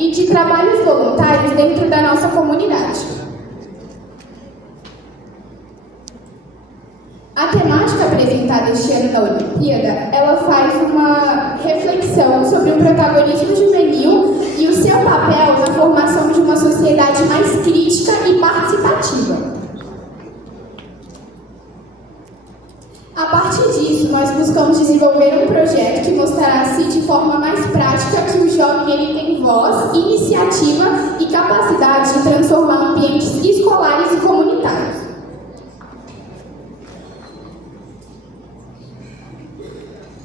e de trabalhos voluntários dentro da nossa comunidade. A temática apresentada este ano na Olimpíada, ela faz uma reflexão sobre o protagonismo juvenil e o seu papel na formação de uma sociedade mais crítica e participativa. A partir disso, nós buscamos desenvolver um projeto que mostrasse de forma mais prática que o jovem ele tem voz, iniciativa e capacidade de transformar ambientes escolares e comunitários.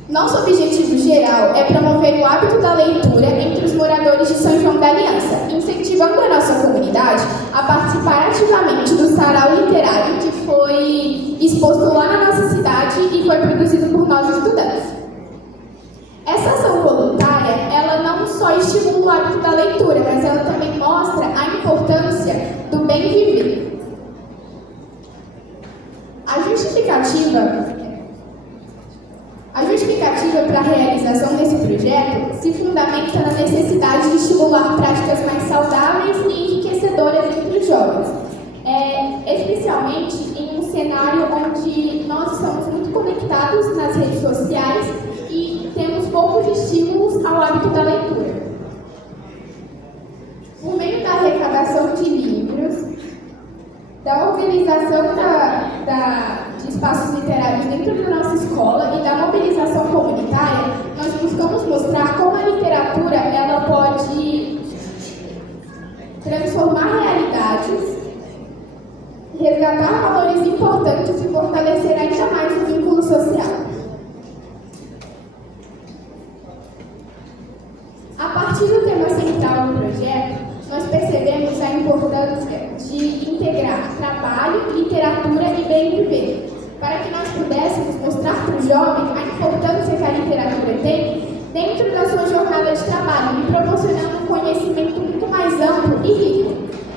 Nosso objetivo geral é promover o hábito da leitura entre os moradores de São João da Aliança, incentivando a nossa comunidade a participar ativamente do sarau literário que foi exposto lá na nossa cidade e foi produzido por nós estudantes. Essa ação voluntária, ela não só estimula o hábito da leitura, mas ela também mostra a importância do bem viver. A justificativa para a realização desse projeto se fundamenta na necessidade de estimular práticas mais saudáveis e enriquecedoras entre os jovens, especialmente em um cenário onde nós estamos muito conectados nas redes sociais e temos poucos estímulos ao hábito da leitura. Por meio da arrecadação de livros, da organização de espaços literários dentro da nossa escola e da mobilização comunitária, nós buscamos mostrar como a literatura ela pode transformar realidades, resgatar valores importantes e fortalecer ainda mais o vínculo social. A partir do tema central do projeto, nós percebemos a importância de integrar trabalho, literatura e bem viver, para que nós pudéssemos mostrar para o jovem a importância que a literatura tem dentro da sua jornada de trabalho, lhe proporcionando um conhecimento muito mais amplo e rico.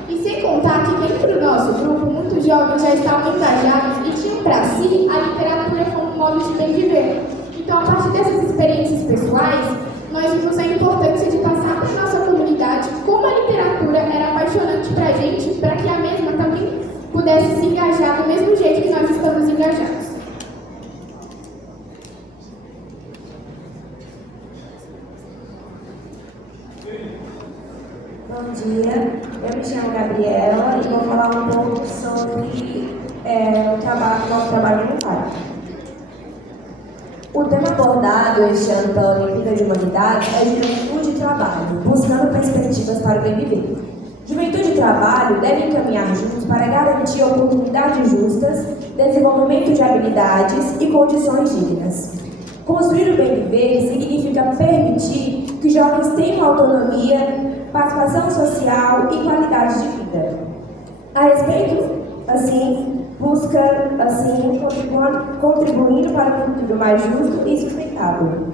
E sem contar que dentro do nosso grupo, muitos jovens já estavam engajados e tinham para si a literatura como um modo de bem viver. Então, a partir dessas experiências pessoais, nós vimos a importância de passar para a nossa comunidade como a literatura era apaixonante para a gente, para que a mesma também pudesse se engajar do mesmo jeito que nós estamos engajados. Bom dia, eu me chamo Gabriela e vou falar um pouco sobre o nosso trabalho voluntário. O tema abordado este ano pela Olimpíada de Humanidades é Juventude e Trabalho, buscando perspectivas para o bem viver. Juventude e trabalho devem caminhar juntos para garantir oportunidades justas, desenvolvimento de habilidades e condições dignas. Construir o bem viver significa permitir que jovens tenham autonomia, participação social e qualidade de vida. A respeito, contribuindo para um futuro mais justo e sustentável.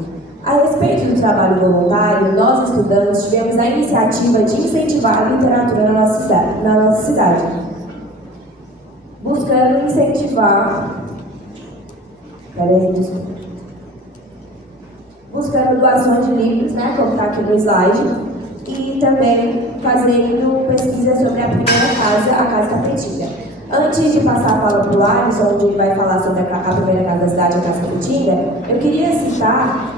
A respeito do trabalho voluntário, nós, estudantes, tivemos a iniciativa de incentivar a literatura na nossa cidade. Buscando incentivar... Buscando doações de livros, como está aqui no slide, e também fazendo pesquisa sobre a primeira casa, a Casa Capetinga. Antes de passar a fala para o Alisson, onde ele vai falar sobre a primeira casa da cidade, a Casa Capetinga, eu queria citar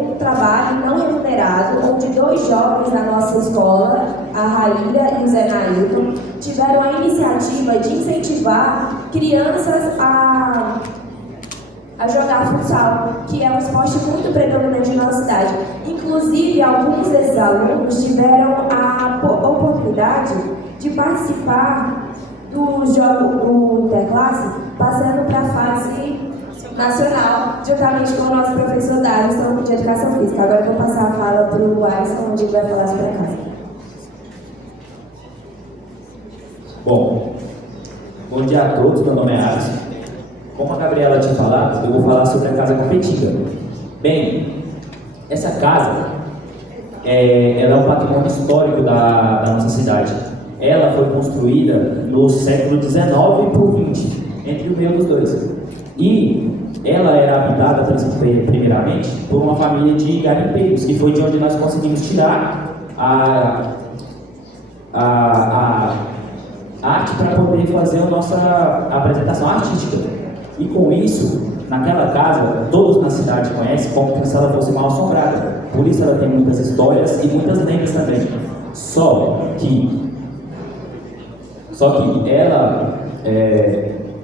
um trabalho não remunerado, onde 2 jovens da nossa escola, a Raíra e o Zé Nailton, tiveram a iniciativa de incentivar crianças a jogar futsal, que é um esporte muito predominante na nossa cidade. Inclusive, alguns desses alunos tiveram a oportunidade de participar do jogo interclasse, passando para a fase nacional, juntamente com o nosso professor Darison de Educação Física. Agora eu vou passar a fala para o Alisson, onde ele vai falar sobre a casa. Bom dia a todos, meu nome é Alisson. Como a Gabriela tinha falado, eu vou falar sobre a Casa Capetinga. Bem, essa casa ela é um patrimônio histórico da nossa cidade. Ela foi construída no século XIX por XX, entre o meio dos dois. E ela era habitada, primeiramente, por uma família de garimpeiros, que foi de onde nós conseguimos tirar fazer a nossa apresentação artística. E com isso, naquela casa, todos na cidade conhecem como se ela fosse mal assombrada. Por isso ela tem muitas histórias e muitas lendas também. Só que ela,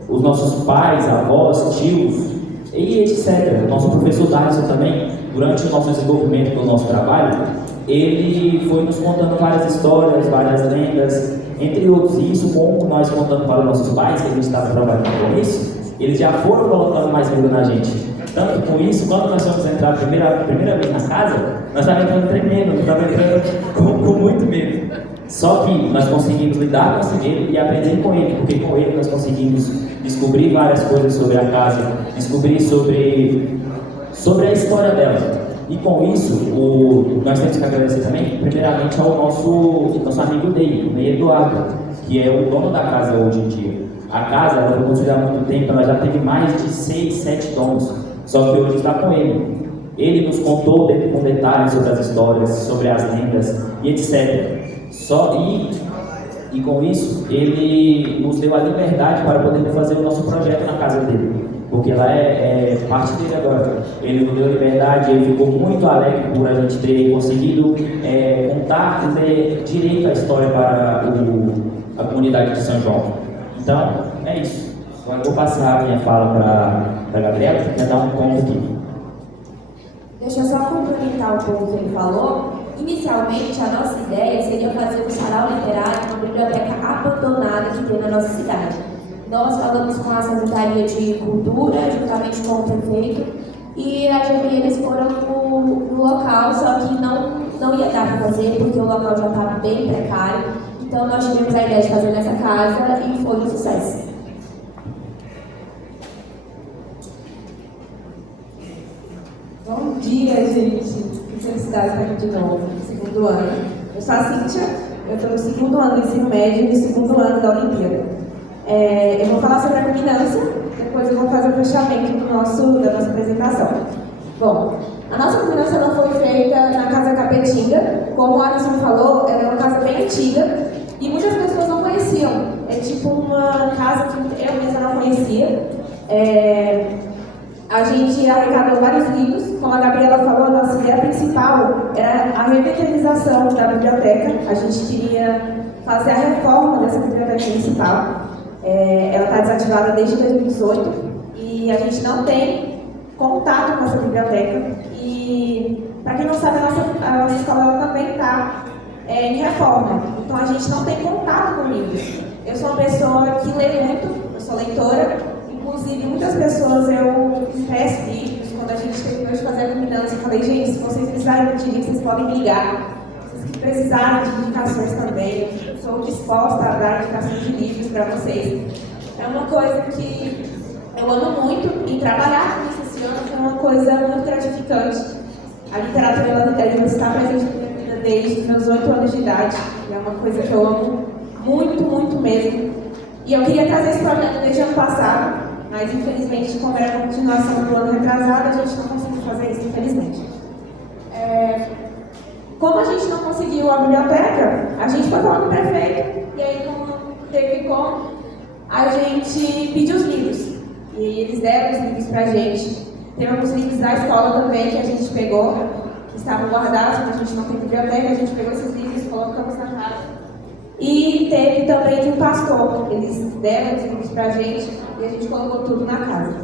os nossos pais, avós, tios e etc. O nosso professor Darson também, durante o nosso desenvolvimento do nosso trabalho, ele foi nos contando várias histórias, várias lendas, entre outros. E isso, como nós contando para os nossos pais, que a gente estava trabalhando com isso, eles já foram colocando mais medo na gente. Tanto com isso, quando nós fomos entrar a primeira vez na casa, nós estávamos entrando tremendo, nós estávamos entrando com muito medo. Só que nós conseguimos lidar com esse medo e aprender com ele, porque com ele nós conseguimos descobrir várias coisas sobre a casa, descobrir sobre a história dela. E com isso, nós temos que agradecer também, primeiramente, ao nosso amigo dele, o Eduardo, que é o dono da casa hoje em dia. A casa, ela foi construída há muito tempo, ela já teve mais de 6, 7 donos, só que hoje está com ele. Ele nos contou com detalhes sobre as histórias, sobre as lendas e etc. E com isso, ele nos deu a liberdade para poder fazer o nosso projeto na casa dele, porque ela é parte dele agora. Ele nos deu a liberdade, ele ficou muito alegre por a gente ter conseguido contar e ter direito à história para a comunidade de São João. Então, é isso. Agora eu vou passar a minha fala para a Gabriela, que quer dar um ponto aqui. Deixa eu só complementar um pouco o que ele falou. Inicialmente, a nossa ideia seria fazer um sarau literário numa biblioteca abandonada que tem na nossa cidade. Nós falamos com a Secretaria de Cultura, juntamente com o prefeito, e eles foram no local, só que não ia dar para fazer, porque o local já estava bem precário. Então, nós tivemos a ideia de fazer nessa casa e foi um sucesso. Bom dia, gente. Que felicidade estar aqui de novo, no segundo ano. Eu sou a Cíntia, eu estou no segundo ano do ensino médio e no segundo ano da Olimpíada. Eu vou falar sobre a culminância, depois eu vou fazer o fechamento da nossa apresentação. Bom, a nossa culminância ela foi feita na Casa Capetinga. Como a Alisson falou, ela é uma casa bem antiga e muitas pessoas não conheciam. É tipo uma casa que eu mesma não conhecia. A gente arrecadou vários livros. Como a Gabriela falou, a nossa ideia principal era a revitalização da biblioteca. A gente queria fazer a reforma dessa biblioteca municipal. Ela está desativada desde 2018 e a gente não tem contato com essa biblioteca. E, para quem não sabe, a nossa escola ela também está em reforma. Então, a gente não tem contato com livros. Eu sou uma pessoa que lê muito, eu sou leitora. Inclusive, muitas pessoas eu empresto livros. Quando a gente terminou de fazer a culminância, eu falei, gente, se vocês precisarem de livros, vocês podem me ligar. Vocês que precisarem de indicações também, eu sou disposta a dar indicações de livros para vocês. É uma coisa que eu amo muito e trabalhar com isso esse ano foi uma coisa muito gratificante. A literatura ela está presente na minha vida desde os meus 8 anos de idade. E é uma coisa que eu amo muito, muito mesmo. E eu queria trazer esse projeto desde o ano passado, mas infelizmente, como era a continuação do ano retrasado, a gente não conseguiu fazer isso, infelizmente. Como a gente não conseguiu a biblioteca, a gente foi falar com o prefeito, e aí como teve como, a gente pediu os livros. E eles deram os livros pra gente. Tem alguns livros da escola também que a gente pegou, que estavam guardados, mas a gente não tem biblioteca, a gente pegou esses livros, colocamos na casa. E teve também de um pastor, eles deram os livros pra gente e a gente colocou tudo na casa.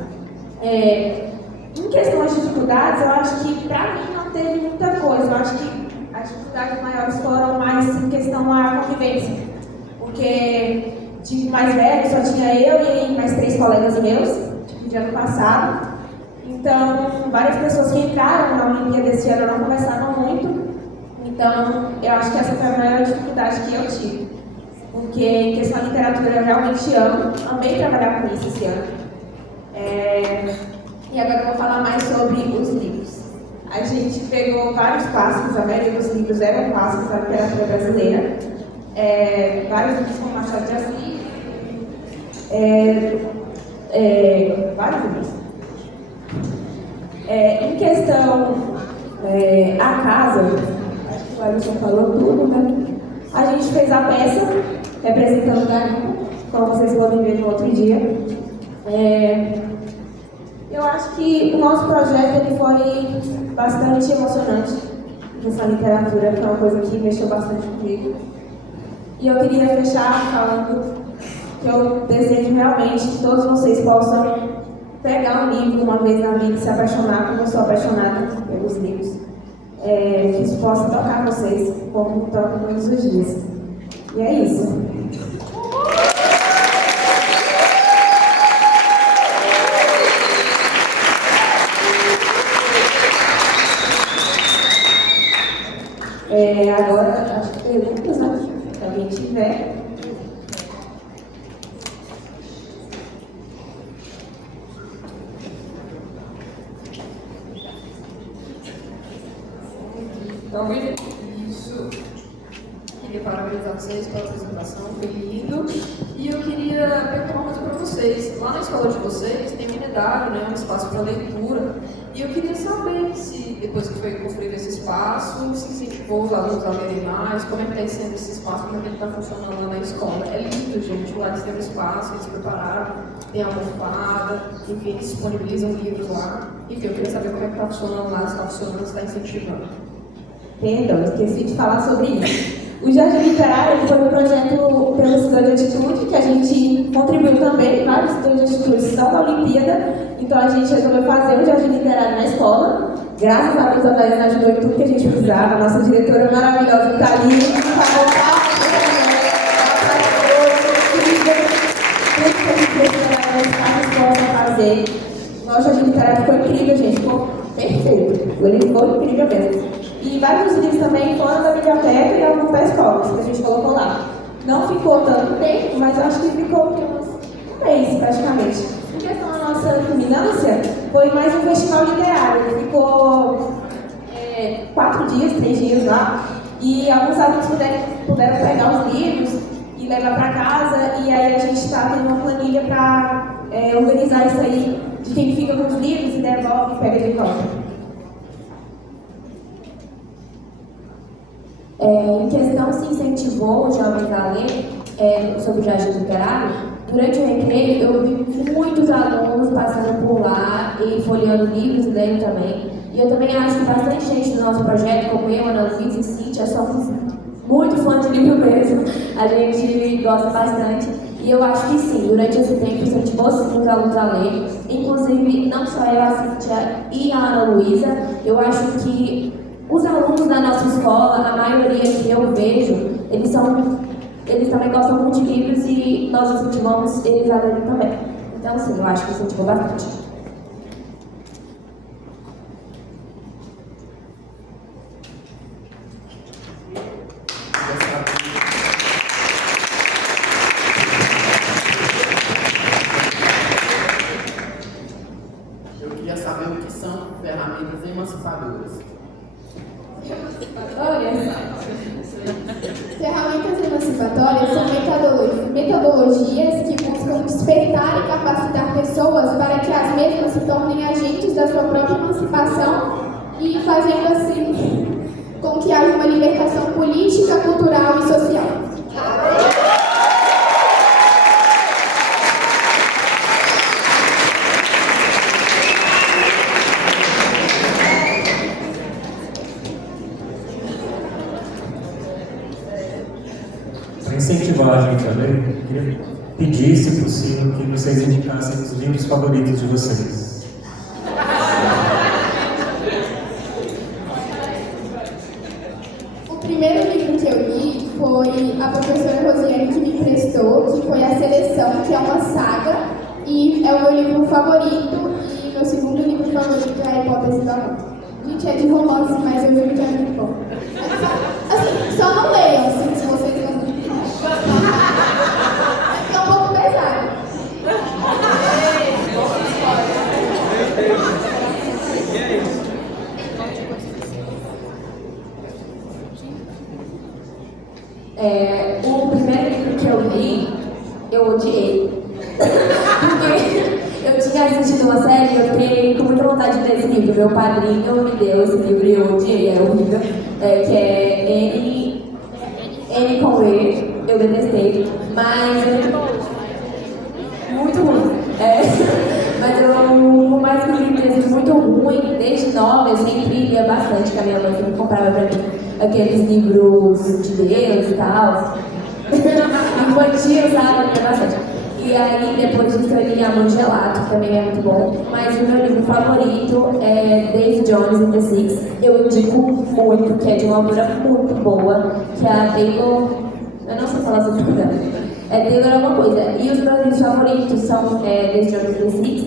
Em questão de dificuldades, eu acho que pra mim não teve muita coisa. Eu acho que as dificuldades maiores foram mais em questão à convivência. Porque, tipo, mais velho, só tinha eu e mais 3 colegas meus, tipo, de ano passado. Então, várias pessoas que entraram na Olimpíada desse ano não conversavam muito. Então, eu acho que essa foi a maior dificuldade que eu tive. Porque, em questão de literatura, eu realmente amei trabalhar com isso esse ano. E agora eu vou falar mais sobre os livros. A gente pegou vários clássicos, a maioria dos livros eram clássicos da literatura brasileira. Vários livros como Machado de Assis. Vários livros. Em questão a casa, acho que o Alisson falou tudo, né? A gente fez a peça representando o garimpo. como vocês podem ver no outro dia. Eu acho que o nosso projeto ele foi bastante emocionante. Essa literatura foi uma coisa que mexeu bastante comigo. E eu queria fechar falando que eu desejo realmente que todos vocês possam pegar um livro uma vez na vida e se apaixonar como eu sou apaixonada pelos livros. Que isso possa tocar vocês como toca todos os dias. E é isso. Agora, acho que perguntas, né? Se alguém tiver. Então, isso. Queria parabenizar vocês pela apresentação, foi lindo. E eu queria perguntar uma coisa para vocês. Lá na escola de vocês tem um unidade, né, um espaço para leitura. E eu queria saber se, depois que foi construído esse espaço, se incentivou os alunos a lerem mais, como é que está sendo esse espaço, como é que ele está funcionando lá na escola. É lindo, gente. Lá eles têm um espaço, eles prepararam, tem almofada, enfim, eles disponibilizam livros lá. Enfim, eu queria saber como é que está funcionando lá, se está funcionando, se está incentivando. Perdão, esqueci de falar sobre isso. O Jardim Literário foi um projeto pelo Estudante de Atitude, que a gente contribuiu também. Vários estudantes de atitude estão na Olimpíada, então a gente resolveu fazer o Jardim Literário na escola. Graças a Deus, a Daiane ajudou em tudo que a gente precisava. A nossa diretora maravilhosa está ali, falou fazer. O nosso Jardim Literário ficou incrível, gente. Ficou perfeito. Ele ficou incrível mesmo. E vários livros também foram da biblioteca e alguns da escola, que a gente colocou lá. Não ficou tanto tempo, mas acho que ficou um mês praticamente. Em questão da nossa culminância, foi mais um festival literário. Ele ficou 4 dias, 3 dias lá. E alguns alunos puderam pegar os livros e levar para casa. E aí a gente está tendo uma planilha para organizar isso aí, de quem fica com os livros e devolve e pega de volta. Em questão se incentivou os jovens a ler sobre o Jardim Literário, durante o recreio eu vi muitos alunos passando por lá e folheando livros e lendo também. E eu também acho que bastante gente do nosso projeto, como eu, Ana Luísa e Cíntia, somos muito fãs de livro mesmo. A gente gosta bastante. E eu acho que sim, durante esse tempo incentivou sim os alunos a ler. Inclusive, não só eu, a Cíntia e a Ana Luísa, eu acho que os alunos da nossa escola, a maioria que eu vejo, eles também gostam muito de livros e nós incentivamos eles a lerem também. Então, sim, eu acho que incentivou bastante. Eu queria saber o que são ferramentas emancipadoras. Ferramentas emancipatórias são metodologias que buscam despertar e capacitar pessoas para que as mesmas se tornem agentes da sua própria emancipação e fazendo assim com que haja uma libertação política, cultural e social. Para incentivar a gente a ler, eu queria pedir, se possível, que vocês indicassem os livros favoritos de vocês. O primeiro livro que eu li foi a professora Rosiane que me emprestou, que foi A Seleção, que é uma saga, e é o meu livro favorito, e meu segundo livro favorito é A Hipótese do Amor. Gente, é de romance, mas eu juro que é muito bom. Assim, só não leiam, assim, se vocês não... É um pouco pesado. O primeiro livro que eu li, eu odiei. Porque eu tinha assistido uma série e eu fiquei com muita vontade de ler esse livro. Meu padrinho me deu esse livro e eu odiei, é horrível. Que é N com E, eu detestei. Mas muito ruim. Mas por mais que o livro tenha sido muito ruim, desde nova eu sempre lia bastante, que a minha mãe sempre comprava pra mim aqueles livros de Deus e tal. Infantil, sabe? Eu lia bastante. E aí, depois disso, eu li Amor Gelato, que também é muito bom. Mas o meu livro favorito é Daisy Jones and the Six. Eu indico muito, que é de uma autora muito boa, que é a Taylor... Eu não sei falar sobre o dela. É Taylor alguma coisa. E os meus livros favoritos são Daisy Jones and the Six.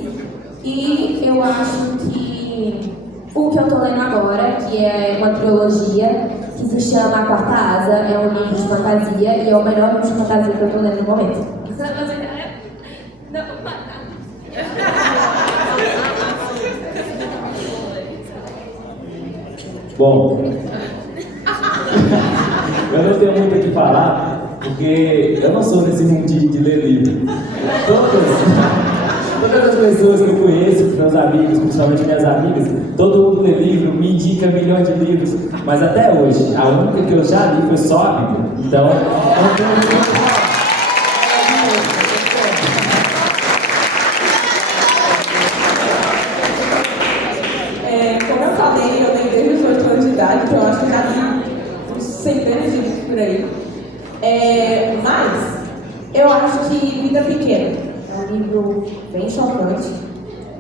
E eu acho que o que eu tô lendo agora, que é uma trilogia, que se chama A Quarta Asa, é um livro de fantasia, e é o melhor livro de fantasia que eu tô lendo no momento. Bom, eu não tenho muito o que falar, porque eu não sou nesse mundo de ler livro. Todas as pessoas que eu conheço, meus amigos, principalmente minhas amigas, todo mundo lê livro, me indica milhões de livros, mas até hoje, a única que eu já li foi só a Bíblia. Então, eu não tenho muito o que falar. Como eu falei, eu leio desde os 8 anos de idade, então eu acho que eu já li uns centenas de livros por aí. Mas eu acho que Vida Pequena é um livro bem chocante.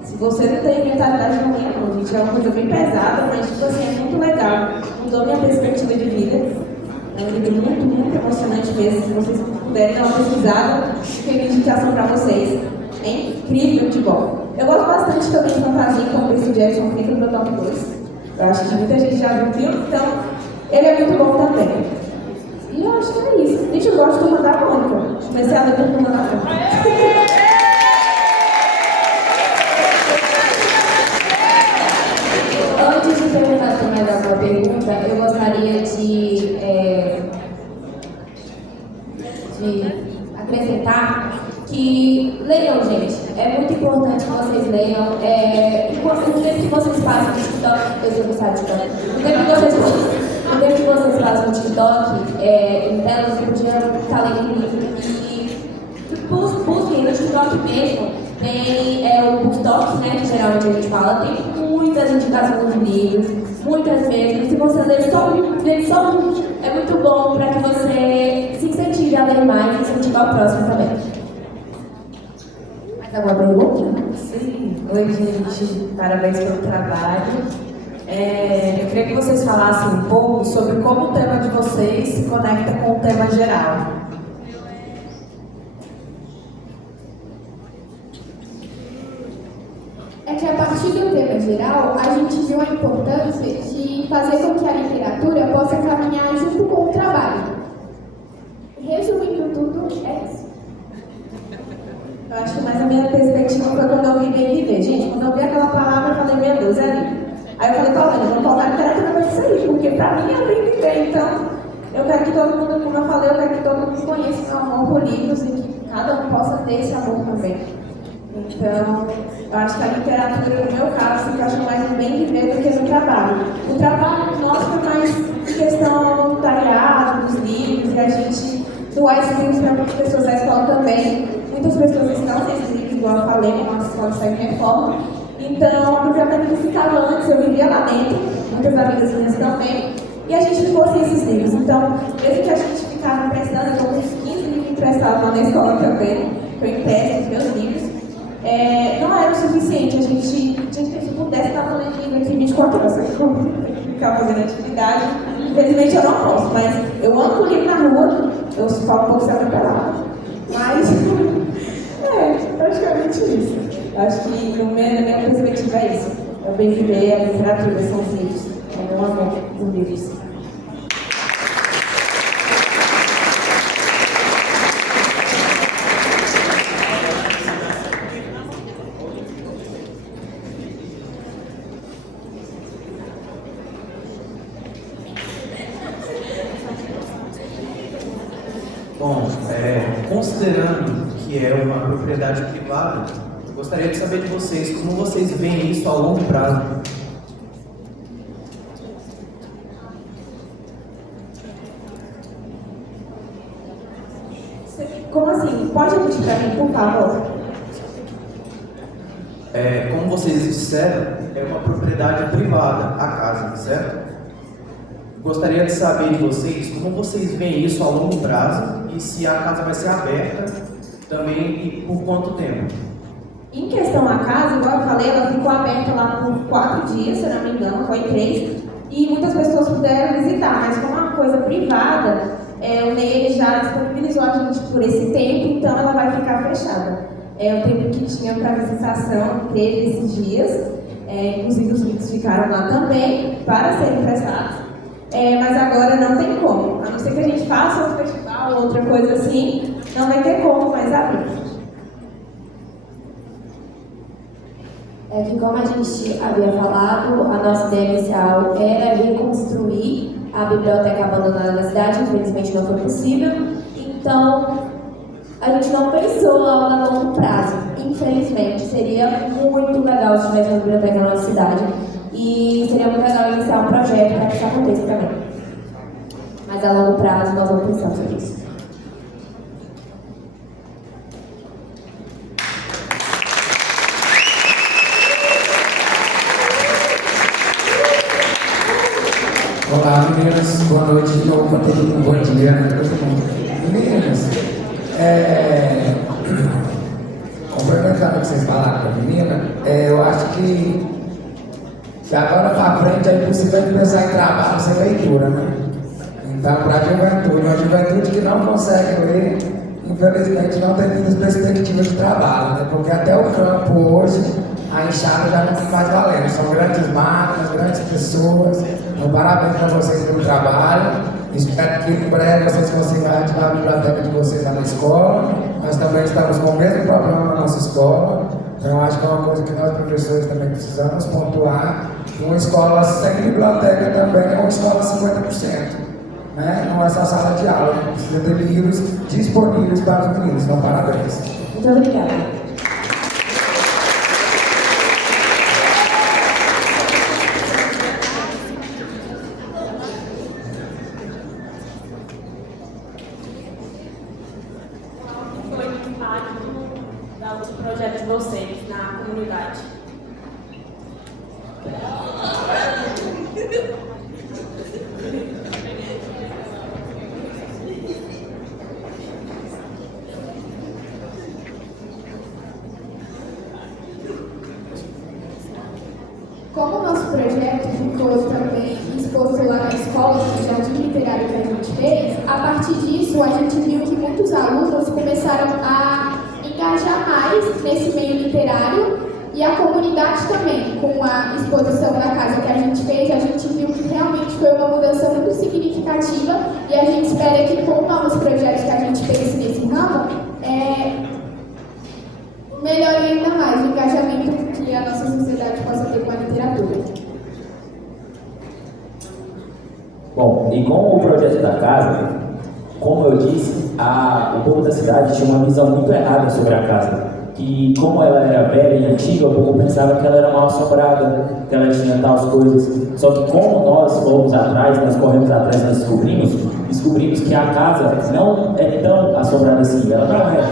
Se você não tem mentalidade não é não, gente. É uma coisa bem pesada, mas tipo assim, é muito legal. Mudou minha perspectiva de vida. É um livro muito, muito emocionante mesmo. Se vocês puderem dar uma pesquisada, fica uma indicação para vocês. É incrível de bom. Eu gosto bastante também de fantasia, como Percy Jackson, fica no meu top 2. Eu acho que muita gente já viu o filme, então ele é muito bom também. E eu acho que é isso. Gente, eu gosto de Turma da Mônica. Comecei a ler Turma da Mônica. Antes de perguntar também mais alguma pergunta, eu gostaria de acrescentar que leiam, gente. É muito importante que vocês leiam. O tempo que vocês passam no TikTok, eu sei que sabe TikTok. O tempo que vocês passam no TikTok, em telas, vocês podiam estar lendo livro e busquem no TikTok mesmo. Tem o BookTok, né, que geralmente a gente fala, tem muitas indicações de livros, muitas mesmo. Se você ler só um, é muito bom para que você se incentive a ler mais e incentivar o próximo também. Mais alguma pergunta? Sim. Oi, gente. Parabéns pelo trabalho. Eu queria que vocês falassem um pouco sobre como o tema de vocês se conecta com o tema geral. É que a partir do tema geral, a gente viu a importância de fazer com que a literatura possa caminhar junto com o trabalho. Resumindo tudo, é isso. Eu acho que mais a minha perspectiva foi quando eu vi bem viver. Gente, quando eu vi aquela palavra, eu falei, meu Deus, é ali. Aí eu falei, Paulina, vamos colocar literatura pra isso aí, porque pra mim é bem viver. Então, eu quero que todo mundo, como eu falei, eu quero que todo mundo conheça meu amor por livros e que cada um possa ter esse amor também. Então, eu acho que a literatura, no meu caso, se encaixa mais no bem viver do que no trabalho. O trabalho nosso é mais questão voluntariado, dos livros, e a gente doar esses livros para muitas pessoas da escola também. Muitas pessoas estão sem esses livros, igual eu falei, a nossa escola está em reforma. Então, a biblioteca que ficava antes, eu vivia lá dentro, muitas amigas minhas também, e a gente ficou sem esses livros. Então, mesmo que a gente ficava emprestando, eu tô uns 15 livros emprestados lá na escola também, eu empresto os meus livros. Não era o suficiente, a gente tinha que, se pudesse, estar lendo livro aqui 24 horas, ficar fazendo atividade. Infelizmente eu não posso, mas eu amo o livro na rua, eu falo um pouco sobre a palavra, mas praticamente isso. Acho que, na minha perspectiva, é isso. É o bem viver, a literatura, são os livros, é o meu amor por livros. Bom, considerando que é uma propriedade privada, gostaria de saber de vocês como vocês veem isso a longo prazo. Como assim? Pode repetir para mim, por favor? Como vocês disseram, é uma propriedade privada, a casa, certo? Gostaria de saber de vocês como vocês veem isso a longo prazo e se a casa vai ser aberta também e por quanto tempo. Em questão à casa, igual eu falei, ela ficou aberta lá por 4 dias, se eu não me engano, foi 3, e muitas pessoas puderam visitar, mas como é uma coisa privada, o NEI já disponibilizou a gente por esse tempo, então ela vai ficar fechada. O tempo que tinha para visitação teve esses dias, inclusive os vídeos ficaram lá também para serem prestados, mas agora não tem como, a não ser que a gente faça um festival ou outra coisa assim, não vai ter como mais abrir. Que como a gente havia falado, a nossa ideia inicial era reconstruir a biblioteca abandonada na cidade, infelizmente não foi possível, então a gente não pensou a longo prazo. Infelizmente, seria muito legal se tivesse uma biblioteca na nossa cidade e seria muito legal iniciar um projeto para que isso aconteça também. Mas a longo prazo nós vamos pensar sobre isso. Olá, meninas. Boa noite de novo para todo mundo. Bom dia, né? Todo mundo. Meninas, complementando o que vocês falaram com a menina, eu acho que agora para frente é impossível pensar em trabalho sem leitura, né? Então, para a juventude, uma juventude que não consegue ler, infelizmente não tem muitas perspectivas de trabalho, né? Porque até o campo hoje, a enxada já não está mais valendo. São grandes máquinas, grandes pessoas. Então, parabéns para vocês pelo trabalho. Espero que em breve vocês consigam ativar a biblioteca de vocês lá na escola. Nós também estamos com o mesmo problema na nossa escola. Então, eu acho que é uma coisa que nós, professores, também precisamos pontuar. Uma escola sem biblioteca também é uma escola 50%. Né? Não é só sala de aula, a gente precisa ter livros disponíveis para os meninos. Então, parabéns. Muito obrigada. Do projeto de vocês na comunidade. Como o nosso projeto ficou também exposto lá na escola, no jardim literário que a gente fez, a partir disso a gente viu que muitos alunos começaram a engajar mais nesse meio literário e a comunidade também, com a exposição da casa que a gente fez, a gente viu que realmente foi uma mudança muito significativa e a gente espera que com novos projetos que a gente fez nesse ramo, melhore ainda mais o engajamento que a nossa sociedade possa ter com a literatura. Bom, e com o projeto da casa, como eu disse, o povo da cidade tinha uma visão muito errada sobre a casa. Que como ela era velha e antiga, o povo pensava que ela era mal assombrada, que ela tinha tais coisas. Só que como nós fomos atrás, nós corremos atrás, nós descobrimos que a casa não é tão assombrada assim, ela não é.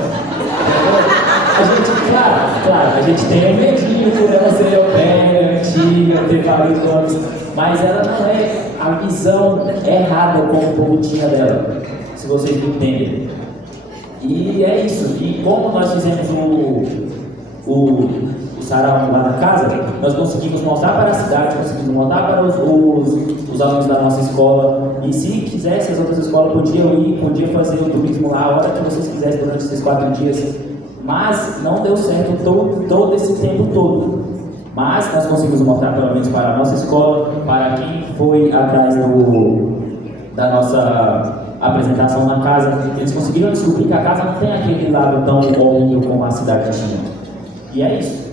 A gente, claro, a gente tem um medinho por ela ser velha, antiga, ter vários anos, mas ela não é a visão errada como o povo tinha dela, se vocês me entendem. E é isso, e como nós fizemos o sarau lá na casa, nós conseguimos mostrar para a cidade, conseguimos mostrar para os alunos da nossa escola, e se quisesse as outras escolas podiam fazer o turismo lá a hora que vocês quisessem durante esses 4 dias, mas não deu certo todo esse tempo todo. Mas nós conseguimos mostrar pelo menos para a nossa escola, para quem foi atrás da nossa apresentação na casa, eles conseguiram descobrir que a casa não tem aquele lado tão horrível como a cidade tinha. E é isso.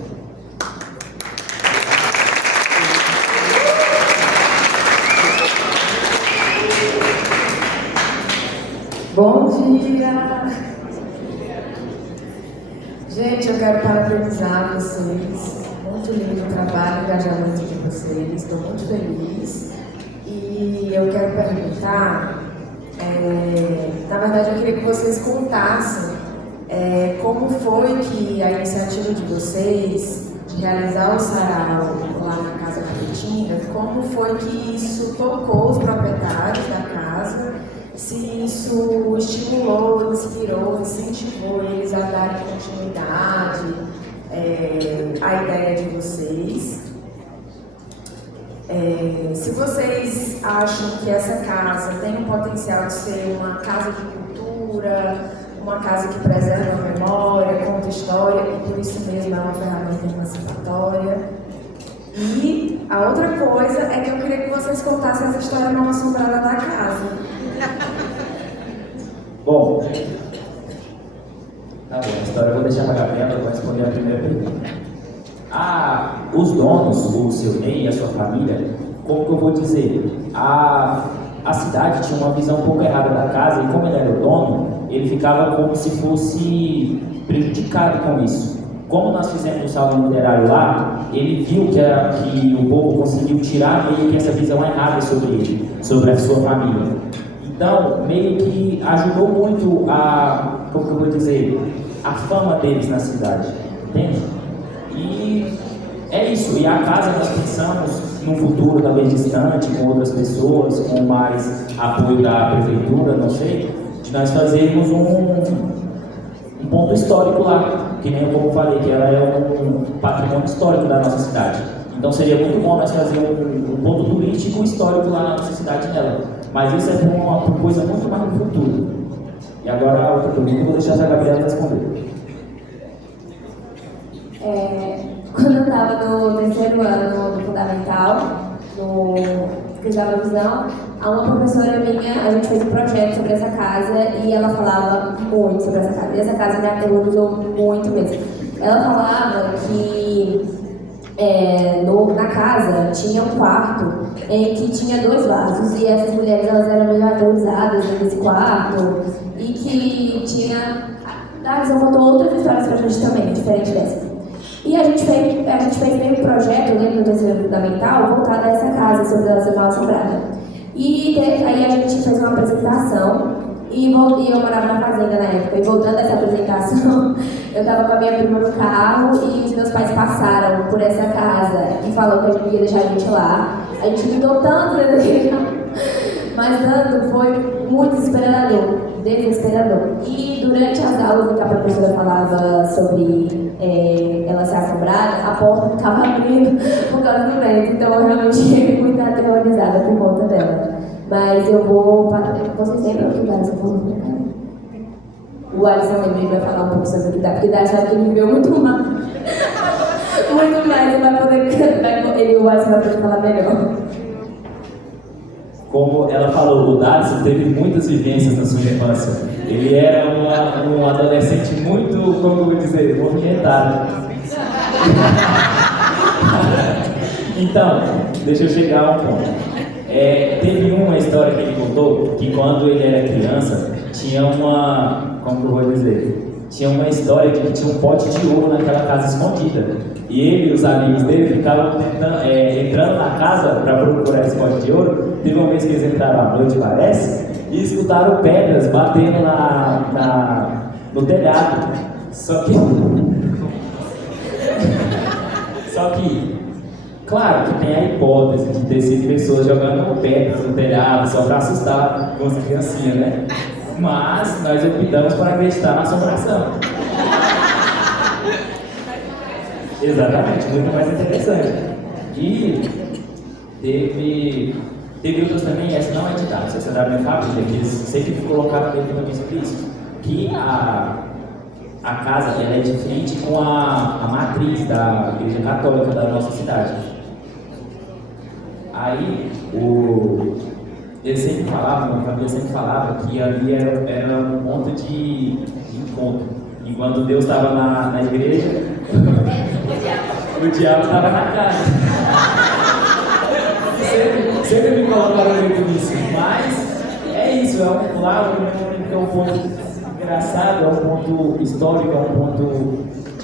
Bom dia! Gente, eu quero parabenizar vocês. Muito lindo o trabalho e engajamento de vocês. Estou muito feliz. E eu quero perguntar, na verdade eu queria que vocês contassem como foi que a iniciativa de vocês de realizar o sarau lá na Casa Capetinga, como foi que isso tocou os proprietários da casa, se isso estimulou, inspirou, incentivou eles a darem continuidade à ideia de vocês. Se vocês acham que essa casa tem o potencial de ser uma casa de cultura, uma casa que preserva a memória, conta história, e por isso mesmo é uma ferramenta emancipatória. E a outra coisa é que eu queria que vocês contassem essa história mal assombrada da casa. Bom, tá bom, a história eu vou deixar para a Gabriela para responder a primeira pergunta. Os donos, o seu Ney e a sua família, como que eu vou dizer? A cidade tinha uma visão um pouco errada da casa e como ele era o dono, ele ficava como se fosse prejudicado com isso. Como nós fizemos um salão literário lá, ele viu que o povo conseguiu tirar meio que essa visão errada sobre ele, sobre a sua família. Então, meio que ajudou muito como que eu vou dizer, a fama deles na cidade, entende? E é isso, e a casa nós pensamos num futuro talvez distante, com outras pessoas, com mais apoio da prefeitura, não sei, de nós fazermos um ponto histórico lá, que nem como eu falei, que ela é um patrimônio histórico da nossa cidade. Então seria muito bom nós fazer um ponto turístico histórico lá na nossa cidade dela. Mas isso é uma coisa muito mais no futuro. E agora a outra pergunta eu vou deixar a Gabriela responder. Quando eu estava no terceiro ano do fundamental, no Cristão Visão, uma professora minha, a gente fez um projeto sobre essa casa e ela falava muito sobre essa casa. E essa casa me aterrorizou muito mesmo. Ela falava que na casa tinha um quarto em que tinha 2 vasos e essas mulheres elas eram meio aterrorizadas nesse quarto e que tinha... Ela contou outras histórias pra gente também, diferente dessa. E a gente fez meio um projeto, eu lembro do terceiro fundamental, voltado a essa casa, sobre ela ser mal assombrada. E aí a gente fez uma apresentação, e eu morava na fazenda na época, e voltando dessa apresentação, eu estava com a minha prima no carro, e os meus pais passaram por essa casa, e falou que ia deixar a gente lá. A gente gritou tanto dentro daquele carro, mas tanto, foi muito desesperador. E durante as aulas em que a professora falava sobre ela ser assombrada, a porta ficava abrindo por causa do vento. Então eu realmente fiquei muito aterrorizada por conta dela. Mas eu vou... Vocês lembram que o Darcy falou pra cá? O Alisson também vai falar um pouco sobre o que dá, porque o Darcy sabe que ele viveu muito mais. Muito mais, o Alisson vai poder falar melhor. Como ela falou, o Darcy teve muitas vivências na sua infância. Ele era um adolescente muito, como eu vou dizer, movimentado. Então, deixa eu chegar a um ponto. Teve uma história que ele contou, que quando ele era criança, tinha como eu vou dizer? Tinha uma história de que tinha um pote de ouro naquela casa escondida. E ele e os amigos dele ficavam entrando na casa para procurar esse pote de ouro. Teve uma vez que eles entraram à noite, parece, e escutaram pedras batendo no telhado. Só que, claro que tem a hipótese de ter sido pessoas jogando pedras no telhado só para assustar com as criancinhas, né? Mas nós optamos por acreditar na assombração. Exatamente, muito mais interessante. E teve outras também, essa não é de dados, essa é da minha família, que eles sempre colocaram dentro também sobre isso. Que a casa ela é de frente com a matriz da Igreja Católica da nossa cidade. Aí, eles sempre falavam, a família sempre falava que ali era um ponto de encontro. E quando Deus estava na igreja, o diabo estava na casa. Sempre me colocaram muito nisso. Mas é isso, lá é um ponto engraçado, é um ponto histórico, é um ponto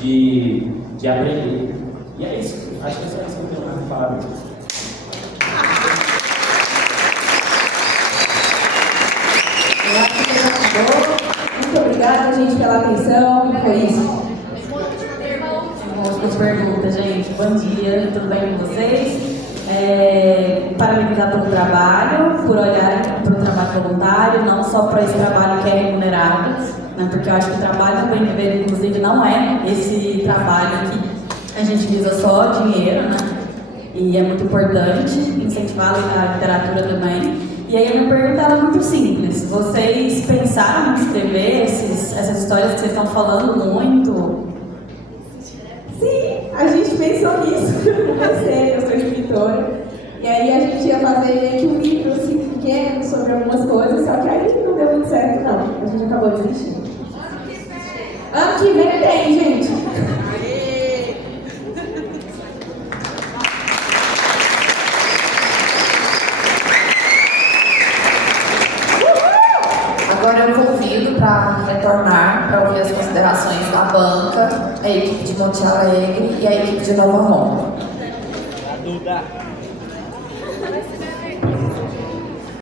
de aprender. E é isso, acho que é só isso que eu tenho para falar mesmo. Muito obrigada, gente, pela atenção. Foi isso. últimas perguntas, gente. Bom dia, tudo bem com vocês? Parabenizar pelo trabalho, por olhar para o trabalho voluntário, não só para esse trabalho que é remunerado, né, porque eu acho que o trabalho do Bem Viver, inclusive, não é esse trabalho que a gente visa só dinheiro, né? E é muito importante incentivar a literatura também. E aí a minha pergunta era muito simples. Vocês pensaram em escrever essas histórias que vocês estão falando muito? Sim, a gente pensou nisso. Eu sou escritora. E aí a gente ia fazer meio que um livro assim, pequeno sobre algumas coisas, só que aí não deu muito certo, não. A gente acabou desistindo. Ano que vem tem, gente. Agora eu convido para retornar para ouvir as considerações da banca, a equipe de Monte Alegre e a equipe de Nova Roma. A Duda.